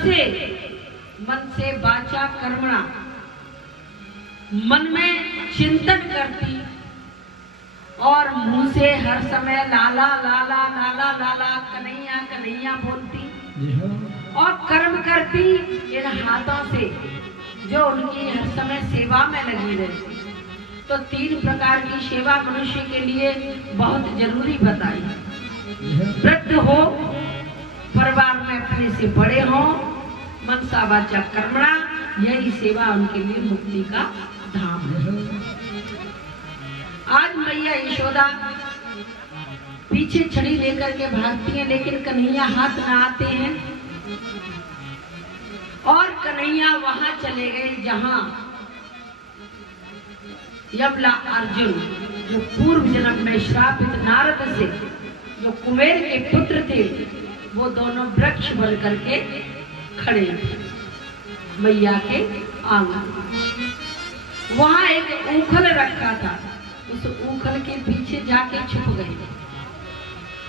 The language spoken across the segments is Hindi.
मन से वाचा कर्मणा, मन में चिंतन करती और मुंह से हर समय लाला लाला लाला लाला कन्हैया कन्हैया बोलती और कर्म करती इन हाथों से जो उनकी हर समय सेवा में लगी रहती। तो 3 प्रकार की सेवा मनुष्य के लिए बहुत जरूरी बताई। वृद्ध हो, परिवार में अपने से बड़े हो, मनसा वाचा कर्मणा, यही सेवा उनके लिए मुक्ति का धाम है। आज मैया यशोदा पीछे छड़ी लेकर के भागती हैं, लेकिन कन्हैया हाथ न आते हैं और कन्हैया वहां चले गए जहां यमला अर्जुन, जो पूर्व जन्म में श्रापित नारद से जो कुबेर के पुत्र थे, वो दोनों वृक्ष बन करके खड़े थे मैया के आंगन। वहां एक ऊखल रखा था, उस ऊखल के पीछे जाके छुप गए।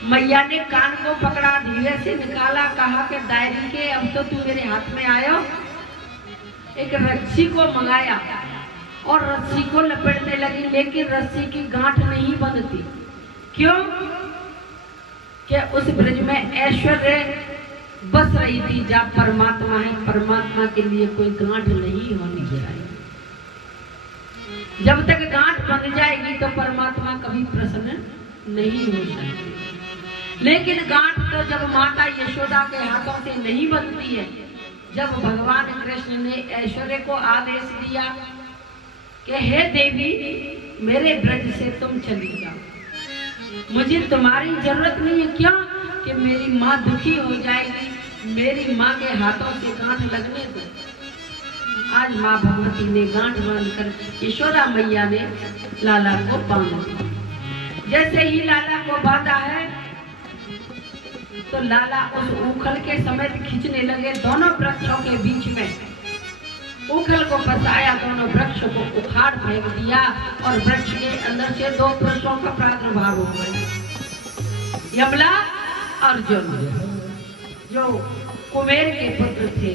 मैया ने कान को पकड़ा, धीरे से निकाला, कहा कि दायरी के अब तो तू मेरे हाथ में आयो। एक रस्सी को मंगाया और रस्सी को लपेटने लगी, लेकिन रस्सी की गांठ नहीं बंधती। क्यों? कि उस ब्रज में ऐश्वर्य बस रही थी। जब परमात्मा है, परमात्मा के लिए कोई गांठ नहीं होनी चाहिए। जब तक गांठ बन जाएगी तो परमात्मा कभी प्रसन्न नहीं हो सकते। लेकिन गांठ तो जब माता यशोदा के हाथों से नहीं बनती है, जब भगवान कृष्ण ने ऐश्वर्य को आदेश दिया कि हे देवी, मेरे ब्रज से तुम चली जाओ, मुझे तुम्हारी जरूरत नहीं है। क्यों? कि मेरी माँ दुखी हो जाएगी, मेरी माँ के हाथों से गांठ लगने दो। आज माँ भगवती ने गांठ बांधकर यशोदा मैया ने लाला को बांध दिया। जैसे ही लाला को बांधा है तो लाला उस ऊखल के समेत खींचने लगे। दोनों वृक्षों के बीच में ऊखल को फंसाया, दोनों वृक्ष को उखाड़ फेंक दिया और वृक्ष के अंदर से 2 पुरुषों का प्रादुर्भाव हो गया। यमला अर्जुन, जो कुबेर के पुत्र थे,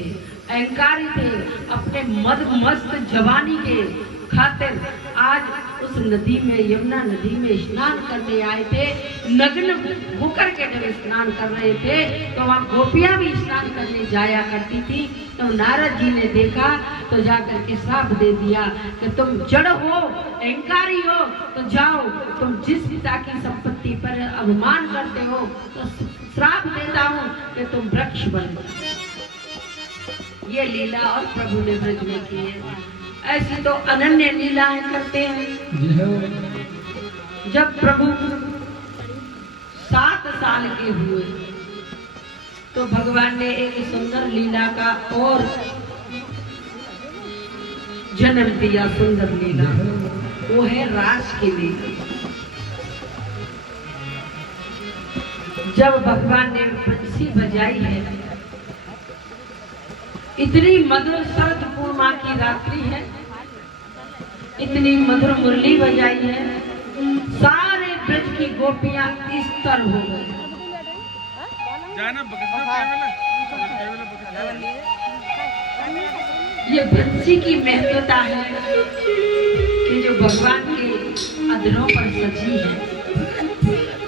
अहंकारी थे, अपने मद मस्त जवानी के खातिर आज उस नदी में, यमुना नदी में स्नान करने आए थे। नग्न होकर के जब स्नान कर रहे थे तो वहाँ गोपियां भी स्नान करने जाया करती थी। तो नारद जी ने देखा तो जाकर के श्राप दे दिया कि तुम जड़ हो, अहंकारी हो, तो जाओ, तुम जिस पिता की संपत्ति पर अभिमान करते हो तो श्राप देता हूँ कि तुम वृक्ष बन जाओ। ये लीला और प्रभु ने ब्रज में की है। ऐसी तो अनन्य लीलाएं करते हैं। जब प्रभु 7 साल के हुए तो भगवान ने एक सुंदर लीला का और जन्म दिया। सुंदर लीला वो है रास की लीला। जब भगवान ने बंसी बजाई है, इतनी मधुर, शरद पूर्णिमा की रात्रि है, इतनी मधुर मुरली बजाई है, सारे ब्रज की गोपियां इस तरह हो गई। ये बंसी की महत्वता है कि जो भगवान के अधरों पर सजी है।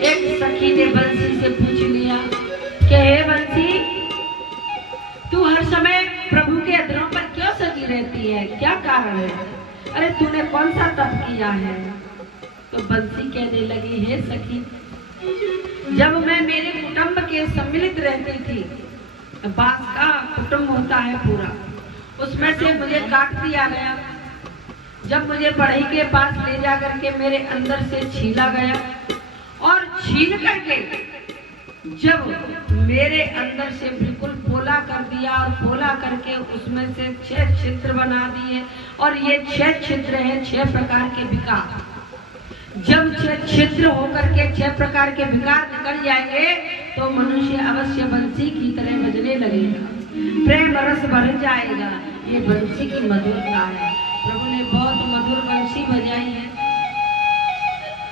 एक सखी ने बंसी से पूछ लिया कि हे बंसी, तू हर समय प्रभु के अधरों पर क्यों सजी रहती है, क्या कारण है? अरे तूने कौन सा तप किया है? तो बंसी कहने लगी, हे सखी, जब मैं मेरे कुटुंब के सम्मिलित रहती थी, बांस का कुटुंब होता है पूरा, उसमें से मुझे काट दिया गया। जब मुझे बढ़ई के पास ले जा करके मेरे अंदर से छीला गया और छील करके जब मेरे अंदर से बिल्कुल पोला कर दिया और पोला करके उसमें से 6 छिद्र बना दिए। और ये 6 छिद्र हैं 6 प्रकार के विकार। जब 6 छिद्र होकर के 6 प्रकार के विकार निकल जाएंगे तो मनुष्य अवश्य बंसी की तरह बजने लगेगा, प्रेम रस भर जाएगा। ये बंसी की मधुरता है। प्रभु ने बहुत मधुर बंसी बजाई है।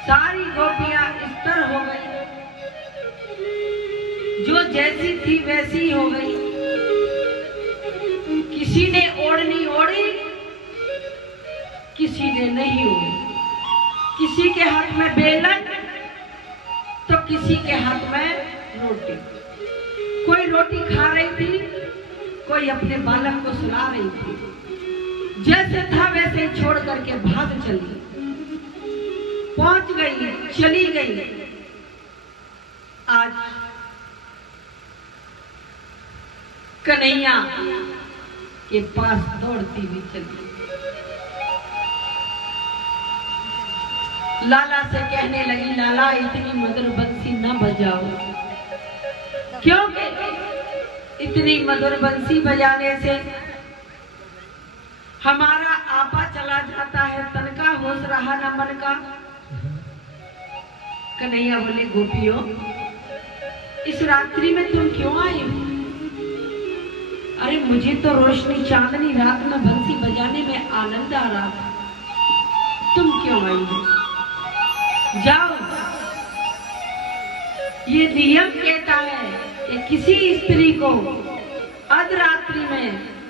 सारी गोपियां स्तर हो गई, जो जैसी थी वैसी हो गई। किसी ने ओढ़नी ओढ़ी, किसी ने नहीं ओढ़ी। किसी के हाथ में बेलन तो किसी के हाथ में रोटी। कोई रोटी खा रही थी, कोई अपने बालक को सुला रही थी। जैसे था वैसे ही छोड़ करके भाग चली, पहुंच गई, चली गई। आज कन्हैया के पास दौड़ती हुई चली, लाला से कहने लगी, लाला इतनी मधुर बंसी न बजाओ, क्योंकि इतनी मधुर बंसी बजाने से हमारा आपा चला जाता है, तन का होश रहा न मन का। कन्हैया बोले, गोपियों इस रात्रि में तुम क्यों आई हो? अरे मुझे तो रोशनी चांदनी रात में बंसी बजाने में आनंद आ रहा था, तुम क्यों आई हो? जाओ, ये नियम कहता है कि किसी स्त्री को अर्धरात्रि में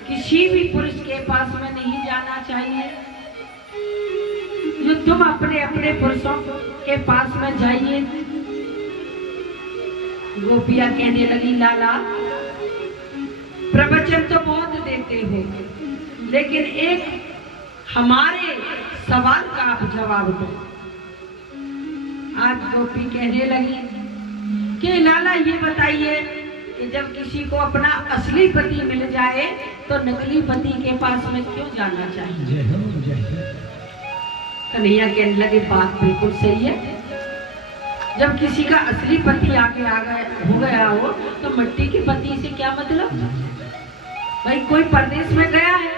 किसी भी पुरुष के पास में नहीं जाना चाहिए। जो तुम अपने अपने पुरुषों के पास में जाइए। गोपियां कहने लगी, लाला प्रवचन तो बहुत देते हो, लेकिन एक हमारे सवाल का आप जवाब दो। आज गोपी कहने लगी कि लाला ये बताइए कि जब किसी को अपना असली पति मिल जाए तो नकली पति के पास में क्यों जाना चाहिए? कन्हैया कहने लगे, बात बिल्कुल सही है। जब किसी का असली पति आके हो गया हो तो मिट्टी के पति से क्या मतलब? भाई कोई परदेश में गया है,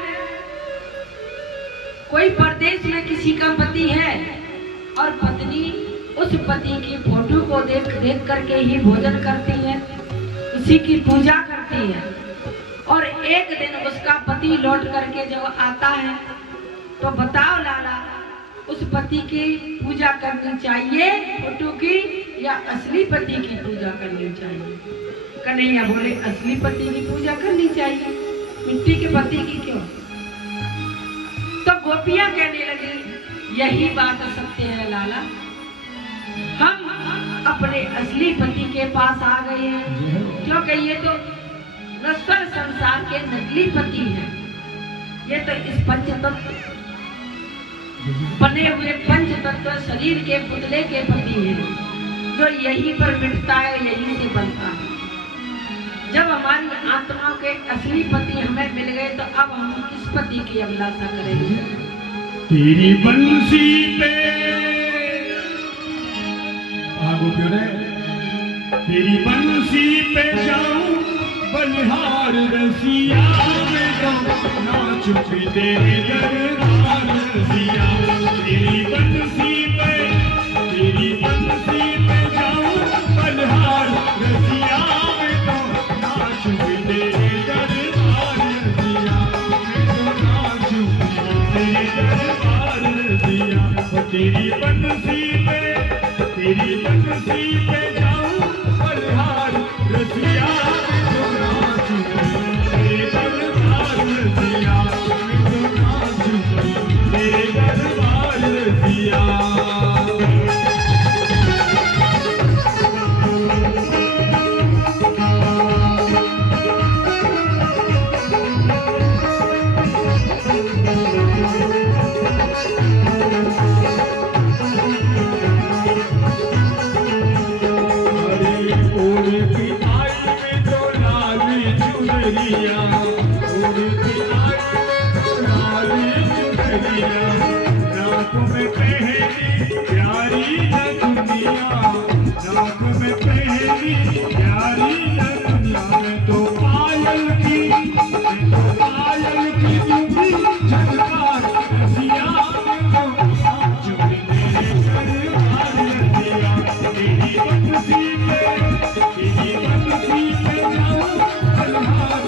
कोई परदेश में किसी का पति है और पत्नी उस पति की फोटो को देख देख करके ही भोजन करती है, उसी की पूजा करती है। और एक दिन उसका पति लौट करके जब आता है तो बताओ लाला, उस पति की पूजा करनी चाहिए फोटो की या असली पति की पूजा करनी चाहिए? कन्हैया बोले, असली पति की पूजा करनी चाहिए, मिट्टी के पति की क्यों? तो गोपियां कहने लगी, यही बात सत्य है लाला, हम अपने असली पति के पास आ गए हैं, क्योंकि ये तो नश्वर संसार के नकली पति हैं। ये तो इस पंचतत्व बने हुए पंचतत्व शरीर के पुतले के पति हैं, जो यहीं पर मिटता है, यहीं से बनता है। जब हमारी आत्मा के असली पति हमें मिल गए तो अब हम किस पति की अभिलाषा करेंगे? तेरी बंसी पे तेरी बंसी पे जाऊं बलिहार रसिया में तो नाच भी तेरे दरबार रसिया। तेरी बंसी पे जाऊं बलिहार रसिया में तो नाच भी तेरे दरबार रसिया। मैं तो नाच भी तेरे दरबार रसिया। तेरी बंसी पे जाऊं बलिहार रसिया में तो नाच तेरे दरबार रसिया। मैं तो नाच तेरे दरबार रसिया। नाक में पहनी प्यारी दुनिया, नाक में पहनी प्यारी दुनिया में तो पायल की चुपी झलकार रसिया में तो नाच भी तेरे दरबार रसिया। तेरी बंसी पे जाऊं बलिहार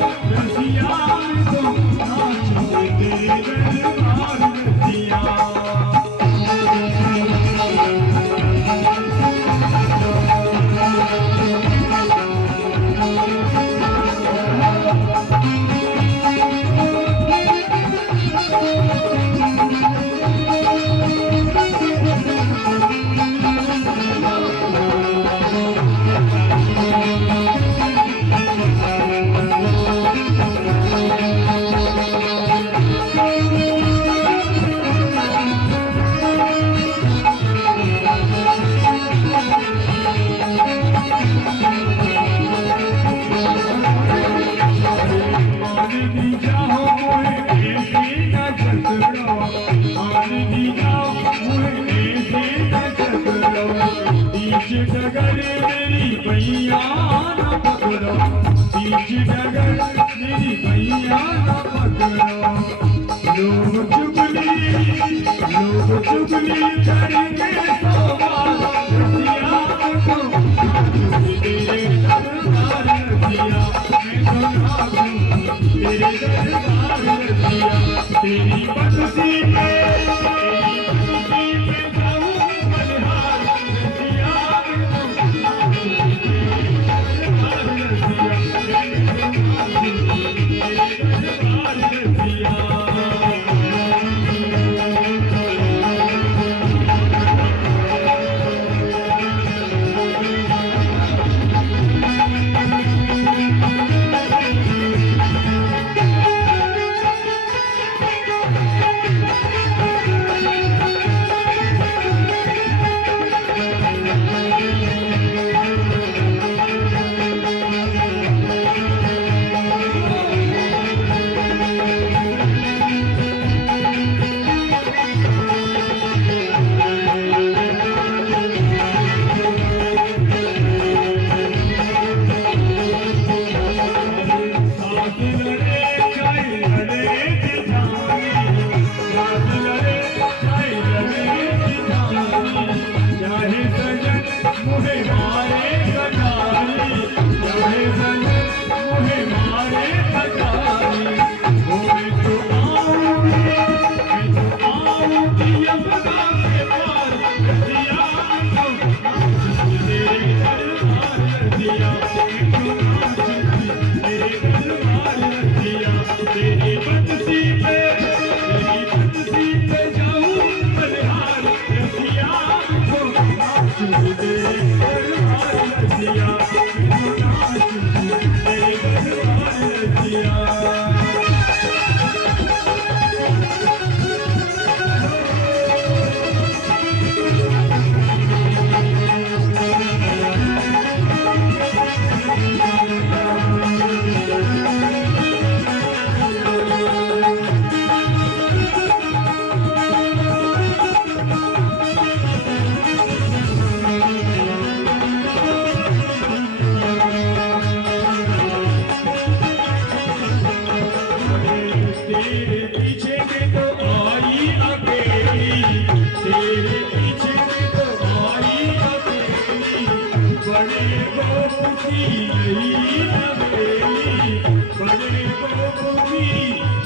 नई नवेली बने को गोपी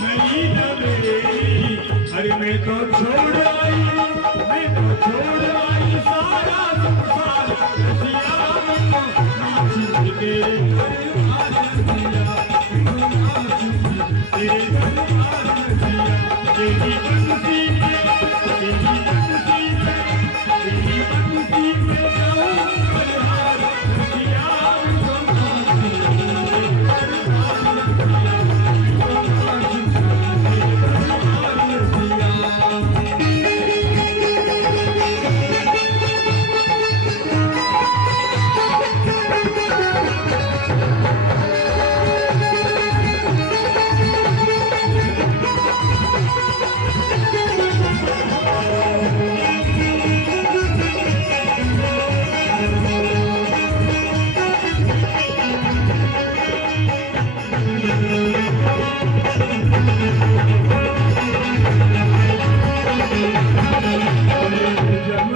नई नवेली। अरे मैं तो छोड़ आई सारा संसार रसिया नाच के दरबार रसिया तेरे दरबार रसिया तेरी बंसी में जाऊं बलिहार रसिया जब